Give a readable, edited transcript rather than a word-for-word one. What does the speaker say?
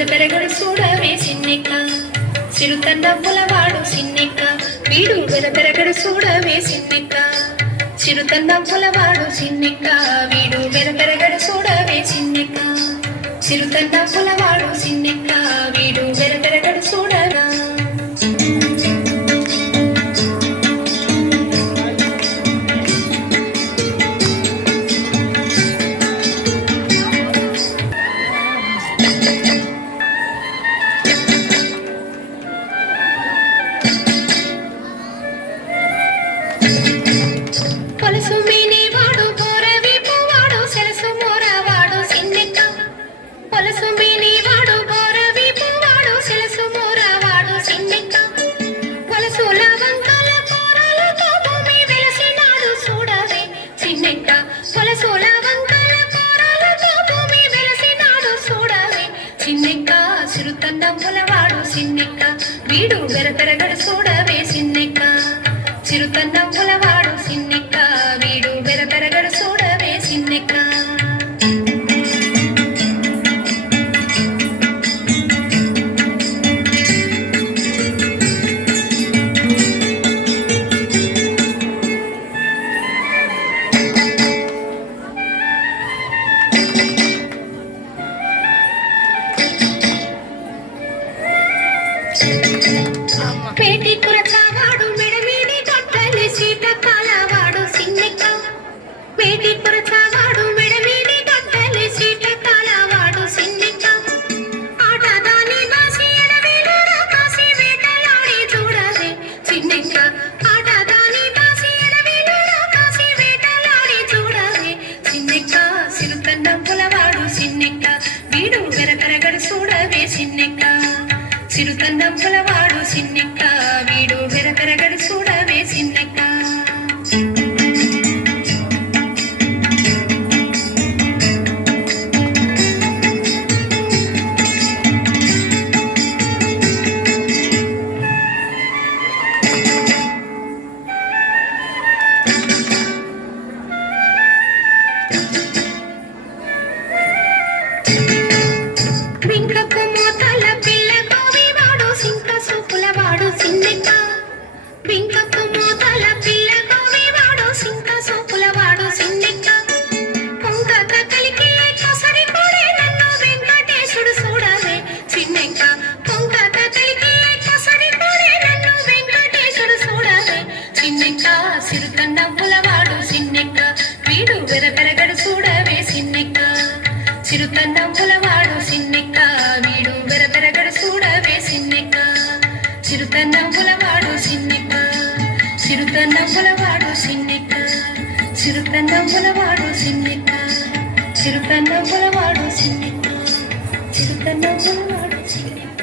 వెరపెరగడు చూడవే సిన్నెక్క చిరుతన్నవ్వులవాడు సిన్నెక్క వీడు వెరపెరగడు చూడవే సిన్నెక్క చిరుతన్నవ్వులవాడు సిన్నెక్క వీడు వెరపెరగడు చూడవే సిన్నెక్క చిరుతన్నవ్వులవాడు సిన్నెక్క వీడు వెరపెరగడు చూడగా పొలసు మీనివాడు బోరవీపువాడు సెలసు మోరవాడు సిన్నెక్క పొలసు మీనివాడు బోరవీపువాడు సెలసు మోరవాడు సిన్నెక్క పొలసు లవంకాల కూరలతో భూమి వెలసినాడు చూడవే సిన్నెక్క పొలసు లవంకాల కూరలతో భూమి వెలసినాడు చూడవే సిన్నెక్క చిరుతన్నవ్వులవాడు సిన్నెక్క వీడు వెరపెరగడు చూడవే సిన్నెక్క చిరుతన్నవ్వులవాడు సిన్నెక్క వీడు వెరపెరగడు చూడవే సిన్నెక్క పేటి కురచావాడు మెడమీడి గొడ్డలి సీట కాలవాడు సిన్నెక్క పేటి కురచావాడు మెడమీడి గొడ్డలి సీట కాలవాడు సిన్నెక్క ఆటదాని దాసి ఎడవేలు రాకాసి వేటలాడి చూడవే సిన్నెక్క ఆటదాని దాసి ఎడవేలు రాకాసి వేటలాడి చూడవే సిన్నెక్క చిరుతన్నవ్వులవాడు సిన్నెక్క వీడు వెరపెరగడు చూడవే సిన్నెక్క చిరుతన్నవ్వులవాడు సిన్నెక్క వీడు వెరపెరగడు చూడవే సిన్నెక్క బింకపు మోతల పిల్ల గోవివాడు సింక సూపులవాడు సిన్నెక్క బింకపు మోతల పిల్ల గోవివాడు సింక సూపులవాడు సిన్నెక్క కొంగత కలికి కొసరిపోడే నన్ను వెంకటేశుడు చూడవే సిన్నెక్క కొంగత కలికి కొసరిపోడే నన్ను వెంకటేశుడు చూడవే సిన్నెక్క చిరుతన్నవ్వులవాడు సిన్నెక్క వీడు వెరపెరగడు చూడవే సిన్నెక్క చిరుతన్నవ్వులవాడు సిన్నెక్క వీడు వెరపెరగడు చూడవే సిన్నెక్క చిరుతన్నవ్వులవాడు సిన్నెక్క చిరుతన్నవ్వులవాడు సిన్నెక్క చిరుతన్నవ్వులవాడు సిన్నెక్క చిరుతన్నవ్వులవాడు సిన్నెక్క చిరుతన్నవ్వులవాడు సిన్నెక్క